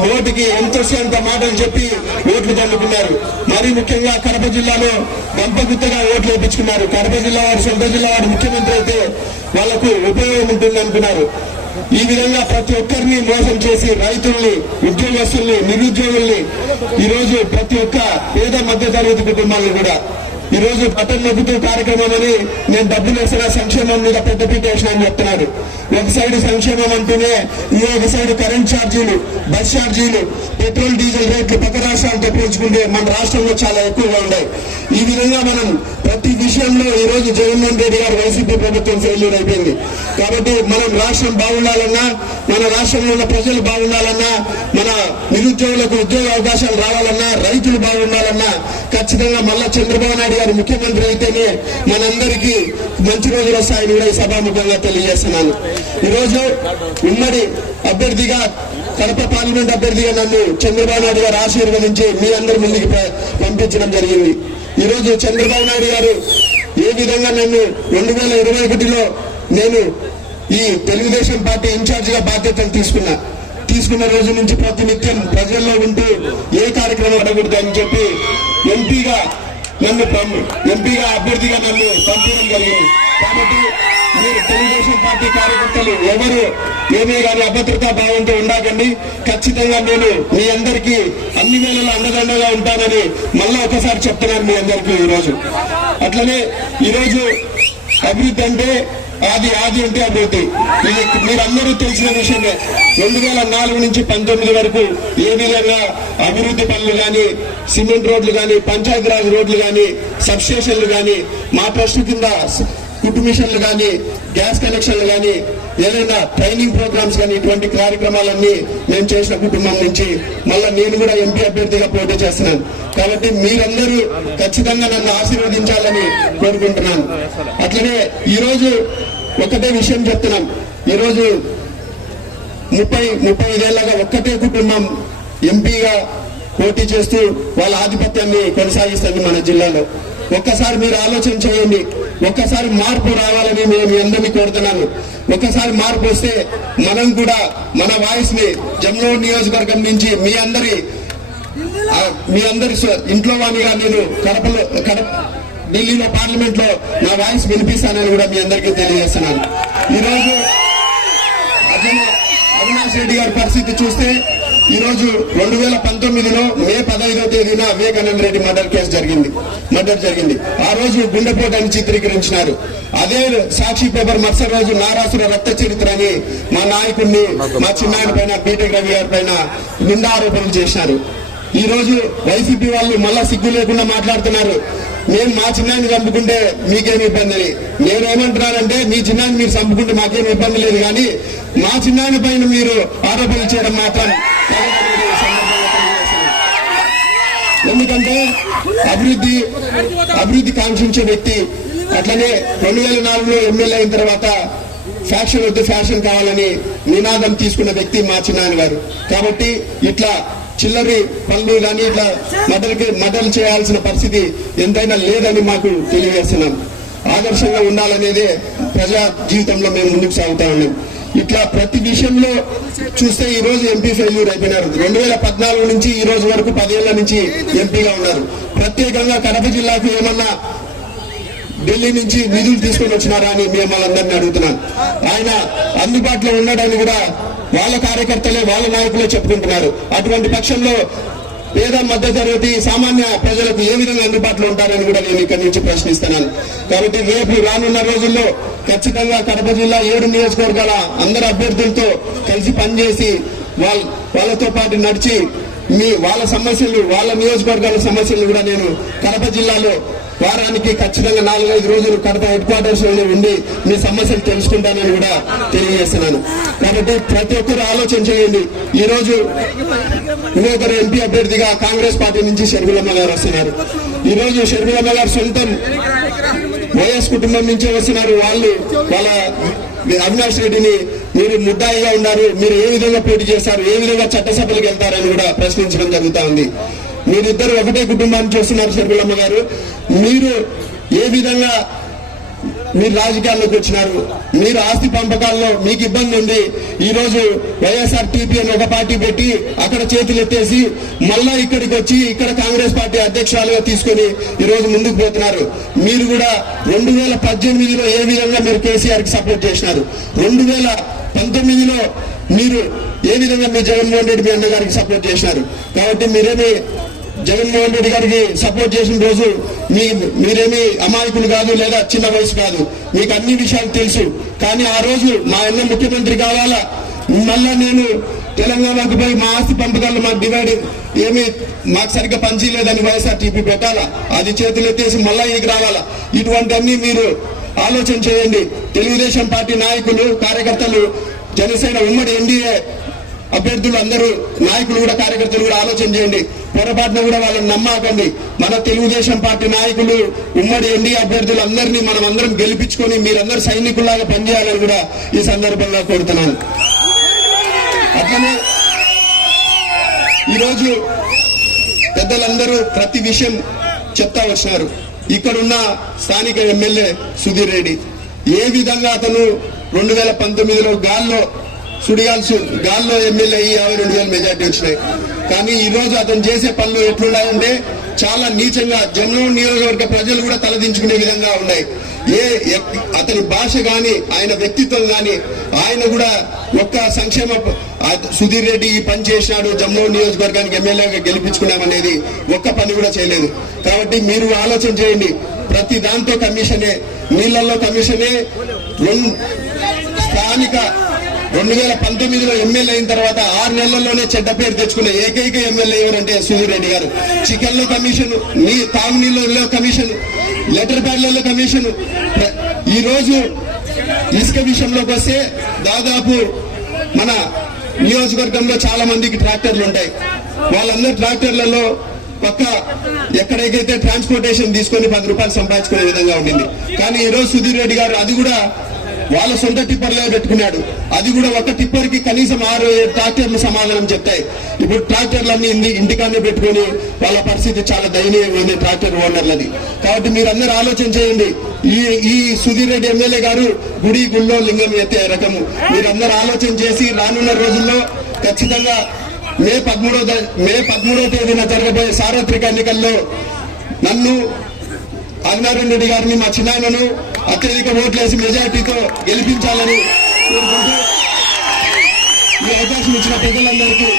ఓటుకి ఎంతో మాటలు చెప్పి ఓట్లు దండుకున్నారు. మరి ముఖ్యంగా కడప జిల్లాలో గంపగుత్తగా ఓట్లు వేయించుకున్నారు. కడప జిల్లా వాడు సొంత జిల్లా వాడు ముఖ్యమంత్రి అయితే వాళ్లకు ఉపయోగం ఉంటుంది అనుకున్నారు. ఈ విధంగా ప్రతి ఒక్కరిని మోసం చేసి రైతుల్ని, ఉద్యోగస్తుల్ని, నిరుద్యోగుల్ని, ఈరోజు ప్రతి ఒక్క పేద మధ్య తరగతి కుటుంబాలను కూడా ఈరోజు బటన్ నొక్కుతూ కార్యక్రమం అని నేను డబ్బులు వేసిన సంక్షేమం మీద పెద్దపీట వేసినామని చెప్తున్నారు. ఒక సైడ్ సంక్షేమం అంటూనే ఇంకొక సైడ్ కరెంట్ ఛార్జీలు, బస్ ఛార్జీలు, పెట్రోల్ డీజిల్ రేట్లు పక్క రాష్ట్రాలతో పోల్చుకుంటే మన రాష్ట్రంలో చాలా ఎక్కువగా ఉన్నాయి. ఈ విధంగా మనం ప్రతి విషయంలో ఈ రోజు జగన్మోహన్ రెడ్డి గారు వైసీపీ ప్రభుత్వం ఫెయిల్యూర్ అయిపోయింది. కాబట్టి మనం రాష్ట్రం బాగుండాలన్నా, మన రాష్ట్రంలో ఉన్న ప్రజలు బాగుండాలన్నా, మన నిరుద్యోగులకు ఉద్యోగ అవకాశాలు రావాలన్నా, రైతులు బాగుండాలన్నా ఖచ్చితంగా మళ్ళా చంద్రబాబు నాయుడు గారు ముఖ్యమంత్రి అయితేనే మనందరికీ మంచి రోజులు వస్తాయని కూడా ఈ సభాముఖంగా తెలియజేస్తున్నాను. ఈరోజు ఉమ్మడి అభ్యర్థిగా, కడప పార్లమెంట్ అభ్యర్థిగా నన్ను చంద్రబాబు నాయుడు గారు ఆశీర్వదించి మీ అందరి ముందుకు పంపించడం జరిగింది. ఈరోజు చంద్రబాబు నాయుడు గారు ఏ విధంగా నన్ను 2021లో నేను ఈ తెలుగుదేశం పార్టీ ఇన్ఛార్జ్ గా బాధ్యతలు తీసుకున్న రోజు నుంచి ప్రతినిత్యం ప్రజల్లో ఉంటూ ఏ కార్యక్రమం అడగకూడదు అని చెప్పి ఎంపీగా అభ్యర్థిగా నన్ను పంపించడం జరిగింది. కాబట్టి మీరు తెలుగుదేశం పార్టీ కార్యకర్తలు ఎవరు ఏమే గాని అభద్రతా భావంతో ఉండకండి. ఖచ్చితంగా నేను మీ అందరికీ అన్ని వేళలో అండదండగా ఉంటానని మళ్ళా ఒకసారి చెప్తున్నాను మీ అందరికీ. ఈరోజు అట్లనే ఈరోజు అభివృద్ధి అంటే ఆది అంటే అభివృద్ధి. మీరందరూ తెలిసిన విషయమే. 2004 నుంచి 19 వరకు ఏ విధంగా అభివృద్ధి పనులు కానీ, సిమెంట్ రోడ్లు కానీ, పంచాయతీరాజ్ రోడ్లు కానీ, సబ్ స్టేషన్లు కానీ, మా ట్రస్ట్ కింద కుటుంబిషన్లు కానీ, గ్యాస్ కనెక్షన్లు కానీ, ఏదైనా ట్రైనింగ్ ప్రోగ్రామ్స్ కానీ, ఇటువంటి కార్యక్రమాలన్నీ నేను చేసిన కుటుంబం నుంచి మళ్ళా నేను కూడా ఎంపీ అభ్యర్థిగా పోటీ చేస్తున్నాను. కాబట్టి మీరందరూ ఖచ్చితంగా నన్ను ఆశీర్వదించాలని కోరుకుంటున్నాను. అట్లనే ఈరోజు ఒకటే విషయం చెప్తున్నాం. ఈరోజు 35 ఏళ్లగా ఒక్కటే కుటుంబం ఎంపీగా పోటీ చేస్తూ వాళ్ళ ఆధిపత్యాన్ని కొనసాగిస్తుంది మన జిల్లాలో. ఒక్కసారి మీరు ఆలోచన చేయండి. ఒక్కసారి మార్పు రావాలని మేము అందరినీ కోరుతున్నాను. ఒక్కసారి మార్పు వస్తే మనం కూడా మన వాయిస్ ని జమ్నూరు నియోజకవర్గం నుంచి మీ అందరి ఇంట్లో వాణిగా నేను ఢిల్లీలో పార్లమెంట్ లో నా వాయిస్ వినిపిస్తానని కూడా మీ అందరికీ తెలియజేస్తున్నాను. ఈరోజు అవినాష్ రెడ్డి గారి పరిస్థితి చూస్తే ఈరోజు 2019లో మే 15వ తేదీన వివేకానంద రెడ్డి మర్డర్ జరిగింది. ఆ రోజు గుండెపోటు చిత్రీకరించినారు. అదే సాక్షి పేపర్ మరుసటి రోజు నారాసుర రక్త చరిత్ర అని మా నాయకుడిని, మా చిన్నాయన పైన, బీటెక్ రవి గారి పైన నింద ఆరోపణలు చేసినారు. ఈ రోజు వైసీపీ వాళ్ళు మళ్ళా సిగ్గు లేకుండా మాట్లాడుతున్నారు. మేము మా చిన్నాన్ని చంపుకుంటే మీకేమి ఇబ్బంది అని. నేనేమంటున్నానంటే మీ చిన్నాన్ని మీరు చంపుకుంటే మాకేమి ఇబ్బంది లేదు, కానీ మా చిన్నాన్ని పైన మీరు ఆరోపణలు చేయడం మాత్రం. ఎందుకంటే అభివృద్ధి కాంక్షించే వ్యక్తి. అట్లనే 2004లో ఎమ్మెల్యే అయిన తర్వాత ఫ్యాషన్ వద్దు ఫ్యాషన్ కావాలని నినాదం తీసుకున్న వ్యక్తి మా చిన్నాన్న గారు. కాబట్టి ఇట్లా చిల్లరి పనులు కానీ ఇట్లా మర్డర్లు చేయాల్సిన పరిస్థితి ఎంతైనా లేదని మాకు తెలియజేస్తున్నాం. ఆదర్శంగా ఉండాలనేదే ప్రజా జీవితంలో మేము ముందుకు సాగుతా ఉన్నాం. ఇట్లా ప్రతి విషయంలో చూస్తే ఈ రోజు ఎంపీ ఫెయిల్యూర్ అయిపోయినారు. 2014 నుంచి ఈ రోజు వరకు 10 ఏళ్ల నుంచి ఎంపీగా ఉన్నారు. ప్రత్యేకంగా కడప జిల్లాకు ఏమన్నా ఢిల్లీ నుంచి నిధులు తీసుకొని వచ్చినారా అని మిమ్మల్ని అందరినీ అడుగుతున్నాను. ఆయన అందుబాటులో ఉండడానికి కూడా వాళ్ళ కార్యకర్తలే, వాళ్ళ నాయకులే చెప్పుకుంటున్నారు. అటువంటి పక్షంలో పేద మధ్య తరగతి సామాన్య ప్రజలకు ఏ విధంగా అందుబాటులో ఉంటారని కూడా నేను ఇక్కడి నుంచి ప్రశ్నిస్తున్నాను. కాబట్టి రేపు రానున్న రోజుల్లో ఖచ్చితంగా కడప జిల్లా 7 నియోజకవర్గాల అందరు అభ్యర్థులతో కలిసి పనిచేసి వాళ్ళతో పాటు నడిచి వాళ్ళ సమస్యలు, వాళ్ళ నియోజకవర్గాల సమస్యలు కూడా నేను కడప జిల్లాలో వారానికి ఖచ్చితంగా 4-5 రోజులు కడప హెడ్ క్వార్టర్స్ లోనే ఉండి మీ సమస్యలు తెలుసుకుంటానని కూడా తెలియజేస్తున్నాను. కాబట్టి ప్రతి ఒక్కరు ఆలోచన చేయండి. ఈ రోజు ఇంకొకరు ఎంపీ అభ్యర్థిగా కాంగ్రెస్ పార్టీ నుంచి షర్మిలమ్మ గారు వస్తున్నారు. ఈ రోజు షర్మిలమ్మ గారు సొంతం వైఎస్ కుటుంబం నుంచే వస్తున్నారు. వాళ్ళ అవినాష్ రెడ్డిని మీరు ముద్దాయిగా ఉన్నారు, మీరు ఏ విధంగా పోటీ చేస్తారు, ఏ విధంగా చట్టసభలకు వెళ్తారని కూడా ప్రశ్నించడం జరుగుతా ఉంది. మీరిద్దరు ఒకటే కుటుంబాన్ని చూస్తున్నారు. షర్మిలమ్మ గారు, మీరు ఏ విధంగా మీరు రాజకీయాల్లోకి వచ్చినారు. మీరు ఆస్తి పంపకాల్లో మీకు ఇబ్బంది ఉంది. ఈ రోజు వైఎస్ఆర్టీపీ అని ఒక పార్టీ పెట్టి అక్కడ చేతులు ఎత్తేసి మళ్ళా ఇక్కడికి వచ్చి ఇక్కడ కాంగ్రెస్ పార్టీ అధ్యక్షురాలుగా తీసుకుని ఈ రోజు ముందుకు పోతున్నారు. మీరు కూడా 2018లో ఏ విధంగా మీరు కేసీఆర్ కి సపోర్ట్ చేసినారు, 2019లో మీరు ఏ విధంగా మీ జగన్మోహన్ రెడ్డి మీ అన్నగారికి సపోర్ట్ చేసినారు. కాబట్టి మీరేమి జగన్మోహన్ రెడ్డి గారికి సపోర్ట్ చేసిన రోజు మీరేమి అమాయకులు కాదు, లేదా చిన్న వయసు కాదు, మీకు అన్ని విషయాలు తెలుసు. కానీ ఆ రోజు మా అన్న ముఖ్యమంత్రి కావాలా, మళ్ళా నేను తెలంగాణకు పోయి మా ఆస్తి పంపకాలు మాకు డివైడ్ ఏమి మాకు సరిగ్గా పనిచేయలేదని వైఎస్ఆర్టీపీ పెట్టాలా, అది చేతులు ఎత్తేసి మళ్ళా ఇక రావాలా, ఇటువంటి అన్ని మీరు ఆలోచన చేయండి. తెలుగుదేశం పార్టీ నాయకులు కార్యకర్తలు, జనసేన ఉమ్మడి ఎన్డీఏ అభ్యర్థులు అందరూ నాయకులు కూడా కార్యకర్తలు కూడా ఆలోచన చేయండి. పొరపాటున కూడా వాళ్ళని నమ్మకండి. మన తెలుగుదేశం పార్టీ నాయకులు ఉమ్మడి ఎన్డీఏ అభ్యర్థులు అందరినీ మనం అందరం గెలిపించుకొని మీరందరూ సైనికుల్లాగా పనిచేయాలని కూడా ఈ సందర్భంగా కోరుతున్నాను. అట్లనే ఈరోజు పెద్దలందరూ ప్రతి విషయం చెప్తా వచ్చినారు. ఇక్కడున్న స్థానిక ఎమ్మెల్యే సుధీర్ రెడ్డి ఏ విధంగా అతను 2019లో గాల్లో ఎమ్మెల్యే అయ్యి 52,000 మెజార్టీ వచ్చినాయి. కానీ ఈ రోజు అతను చేసే పనులు ఎట్లున్నాయంటే చాలా నీచంగా జమ్మూ నియోజకవర్గ ప్రజలు కూడా తలదించుకునే విధంగా ఉన్నాయి. అతని భాష గాని ఆయన వ్యక్తిత్వం గాని ఆయన కూడా ఒక్క సంక్షేమ సుధీర్ రెడ్డి ఈ పని చేసినాడు, జమ్మూ నియోజకవర్గానికి ఎమ్మెల్యేగా గెలిపించుకున్నామనేది ఒక్క పని కూడా చేయలేదు. కాబట్టి మీరు ఆలోచన చేయండి. ప్రతి దాంతో కమిషనే, నీళ్లలో కమిషనే. స్థానిక 2019లో ఎమ్మెల్యే అయిన తర్వాత 6 నెలల్లోనే చెడ్డ పేరు తెచ్చుకున్న ఏకైక ఎమ్మెల్యే ఎవరంటే సుధీర్ రెడ్డి గారు. చికెన్ లో కమిషన్, తాగునీళ్ళలో కమిషన్, లెటర్ ప్యాడ్లలో కమిషన్. ఈ రోజు ఇసుక విషయంలోకి వస్తే దాదాపు మన నియోజకవర్గంలో చాలా మందికి ట్రాక్టర్లు ఉంటాయి. వాళ్ళందరూ ట్రాక్టర్లలో పక్క ఎక్కడికైతే ట్రాన్స్పోర్టేషన్ తీసుకొని 10 రూపాయలు సంపాదించుకునే విధంగా ఉండింది. కానీ ఈ రోజు సుధీర్ రెడ్డి గారు అది కూడా వాళ్ళ సొంత టిప్పర్లే పెట్టుకున్నాడు. అది కూడా ఒక టిప్పర్ కి కనీసం 6-7 ట్రాక్టర్లు సమాధానం చెప్తాయి. ఇప్పుడు ట్రాక్టర్లన్నీ ఇంటికానే పెట్టుకుని వాళ్ళ పరిస్థితి చాలా దయనీయంగా ఉంది ట్రాక్టర్ ఓనర్లది. కాబట్టి మీరందరూ ఆలోచన చేయండి. ఈ సుధీర్ రెడ్డి ఎమ్మెల్యే గారు గుళ్ళో లింగం ఎత్తే రకము. మీరందరూ ఆలోచన చేసి రానున్న రోజుల్లో ఖచ్చితంగా మే 13వ తేదీన జరగబోయే సార్వత్రిక ఎన్నికల్లో నన్ను, ఆదినారాయణ రెడ్డి గారిని, మా చిన్నాయనను అత్యధిక ఓట్లేసి మెజార్టీతో గెలిపించాలని కోరుకుంటూ ఈ అవకాశం ఇచ్చిన ప్రజలందరికీ